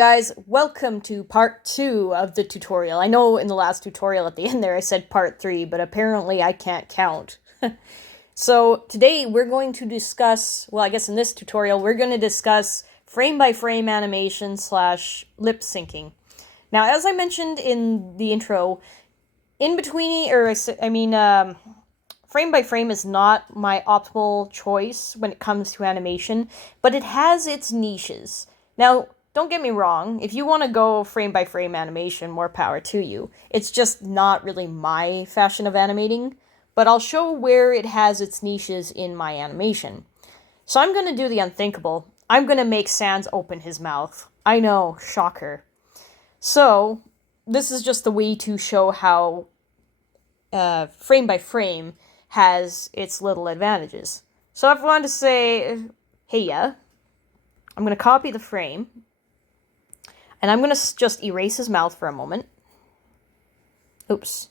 Guys, welcome to part 2 of the tutorial. I know in the last tutorial at the end there I said part 3, but apparently I can't count. So today we're going to discuss, well I guess in this tutorial we're going to discuss frame-by-frame animation slash lip syncing. Now as I mentioned in the intro, frame by frame is not my optimal choice when it comes to animation, but it has its niches. Now, don't get me wrong, if you want to go frame by frame animation, more power to you. It's just not really my fashion of animating, but I'll show where it has its niches in my animation. So I'm going to do the unthinkable. I'm going to make Sans open his mouth. I know, shocker. So, this is just the way to show how frame by frame has its little advantages. So if I wanted to say, hey yeah, I'm going to copy the frame, and I'm going to just erase his mouth for a moment. Oops.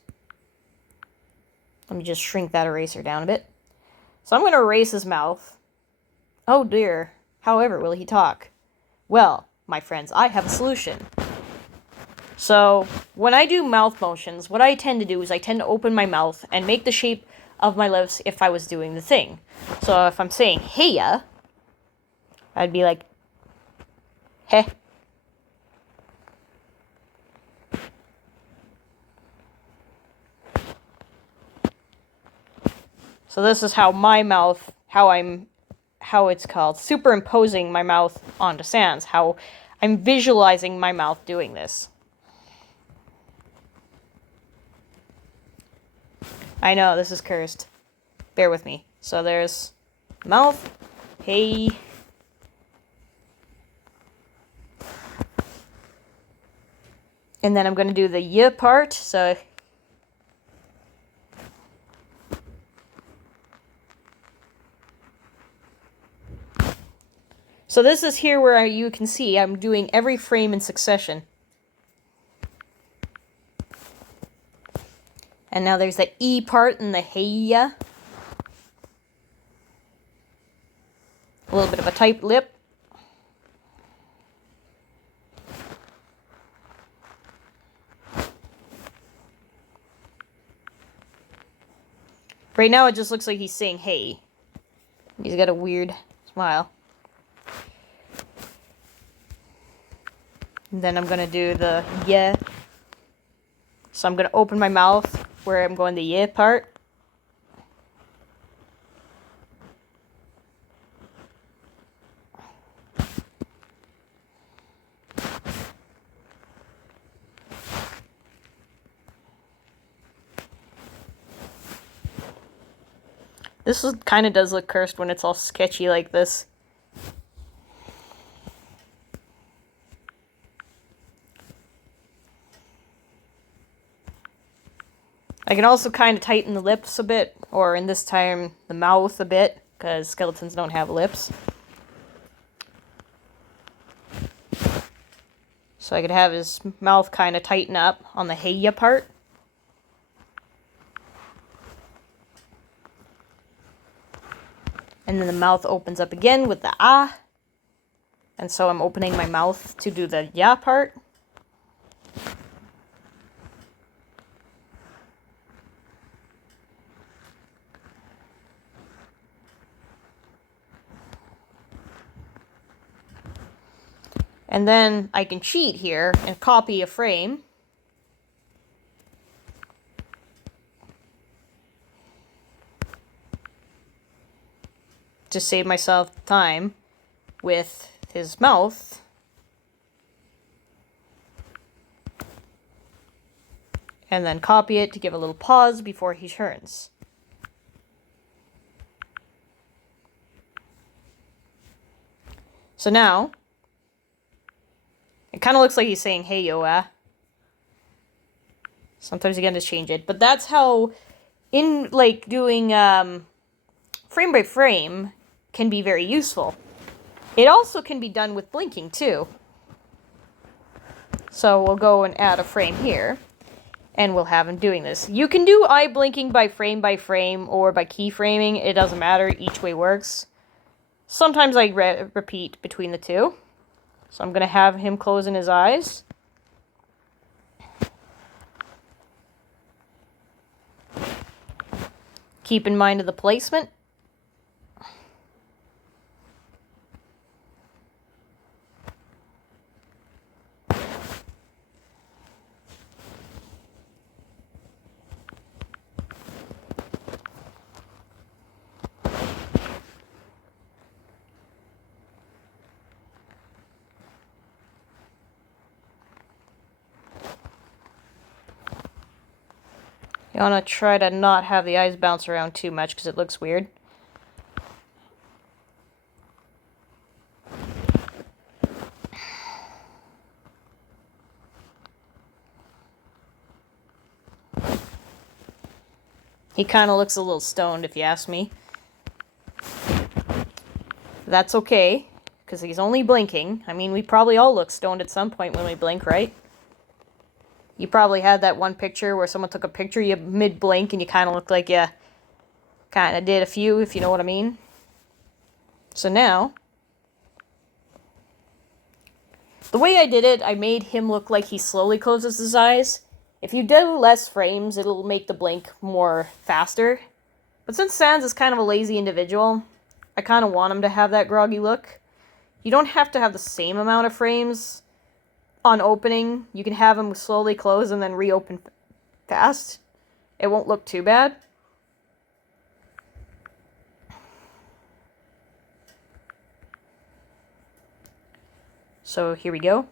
Let me just shrink that eraser down a bit. So I'm going to erase his mouth. Oh dear. However, will he talk? Well, my friends, I have a solution. So, when I do mouth motions, what I tend to do is I tend to open my mouth and make the shape of my lips if I was doing the thing. So if I'm saying, hey ya, I'd be like, heh. So this is how my mouth, how it's called, superimposing my mouth onto Sans, how I'm visualizing my mouth doing this. I know, this is cursed. Bear with me. So there's mouth, hey. And then I'm going to do the y part, so. So this is here where you can see I'm doing every frame in succession. And now there's the E part and the hey-ya. A little bit of a tight lip. Right now it just looks like he's saying hey. He's got a weird smile. And then I'm going to do the yeah. So I'm going to open my mouth where I'm going the yeah part. This kind of does look cursed when it's all sketchy like this. I can also kind of tighten the lips a bit, or in this time, the mouth a bit, because skeletons don't have lips. So I could have his mouth kind of tighten up on the hey-ya part. And then the mouth opens up again with the ah. And so I'm opening my mouth to do the ya part. And then I can cheat here and copy a frame. To save myself time with his mouth. And then copy it to give a little pause before he turns. So now, it kind of looks like he's saying, hey, yo, Sometimes you gotta change it. But that's how, in, like, doing frame by frame can be very useful. It also can be done with blinking, too. So we'll go and add a frame here. And we'll have him doing this. You can do eye blinking by frame or by keyframing. It doesn't matter. Each way works. Sometimes I repeat between the two. So I'm going to have him closing his eyes. Keep in mind of the placement. You want to try to not have the eyes bounce around too much because it looks weird. He kind of looks a little stoned, if you ask me. That's okay, because he's only blinking. I mean, we probably all look stoned at some point when we blink, right? You probably had that one picture where someone took a picture you mid-blink and you kind of looked like you kind of did a few, if you know what I mean. So now, the way I did it, I made him look like he slowly closes his eyes. If you do less frames, it'll make the blink more faster. But since Sans is kind of a lazy individual, I kind of want him to have that groggy look. You don't have to have the same amount of frames on opening. You can have him slowly close and then reopen fast. It won't look too bad. So here we go.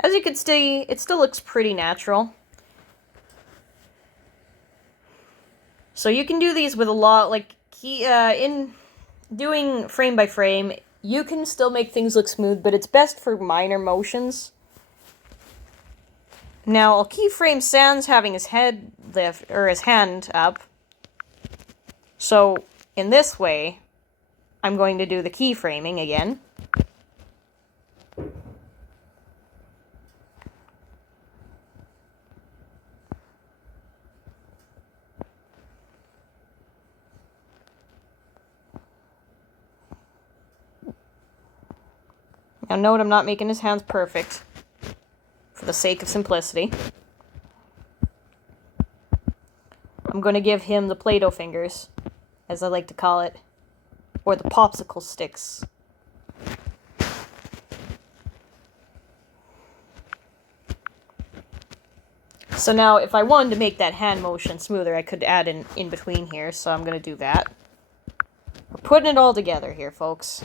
As you can see, it still looks pretty natural. So you can do these with a lot, like, in doing frame by frame, you can still make things look smooth, but it's best for minor motions. Now, I'll keyframe Sans having his head lift, or his hand up. So, in this way, I'm going to do the keyframing again. Now note I'm not making his hands perfect, for the sake of simplicity. I'm going to give him the Play-Doh fingers, as I like to call it, or the popsicle sticks. So now, if I wanted to make that hand motion smoother, I could add in between here, so I'm going to do that. We're putting it all together here, folks.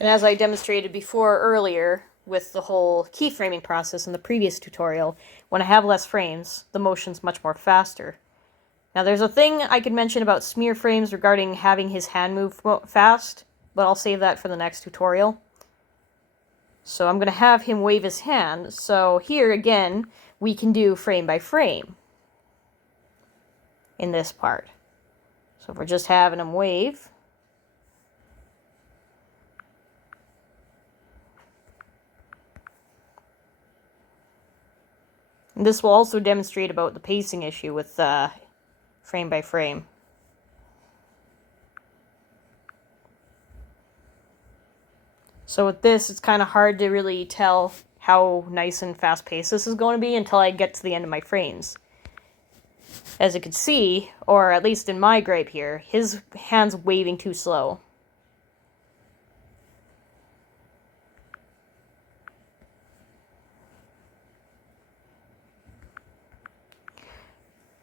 And as I demonstrated before earlier with the whole keyframing process in the previous tutorial, when I have less frames, the motion's much more faster. Now there's a thing I could mention about smear frames regarding having his hand move fast, but I'll save that for the next tutorial. So I'm going to have him wave his hand. So here again, we can do frame by frame in this part. So if we're just having him wave, and this will also demonstrate about the pacing issue with frame by frame. So with this, it's kind of hard to really tell how nice and fast-paced this is going to be until I get to the end of my frames. As you can see, or at least in my gripe here, his hand's waving too slow.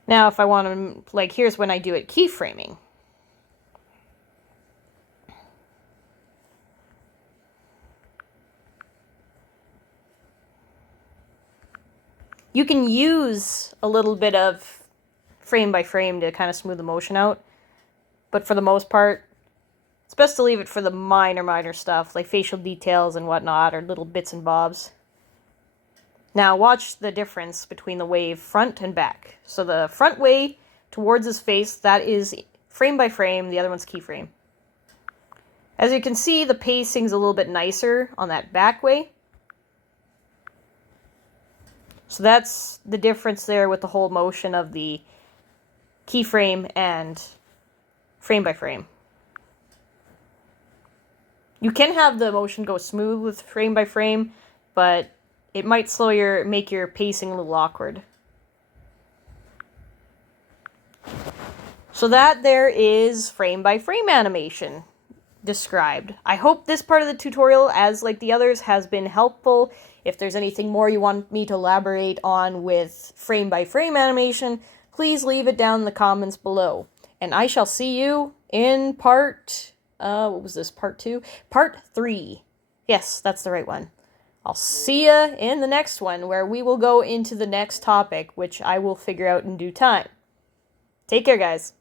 Now, if I want to, like, here's when I do it keyframing. You can use a little bit of frame by frame to kind of smooth the motion out, but for the most part, it's best to leave it for the minor stuff, like facial details and whatnot, or little bits and bobs. Now watch the difference between the wave front and back. So the front wave towards his face, that is frame by frame. The other one's keyframe. As you can see, the pacing's a little bit nicer on that back way. So that's the difference there with the whole motion of the keyframe and frame by frame. You can have the motion go smooth with frame by frame, but it might make your pacing a little awkward. So that there is frame by frame animation described. I hope this part of the tutorial, as like the others, has been helpful. If there's anything more you want me to elaborate on with frame by frame animation, please leave it down in the comments below. And I shall see you in part, what was this, part 2? Part 3. Yes, that's the right one. I'll see ya in the next one, where we will go into the next topic, which I will figure out in due time. Take care, guys.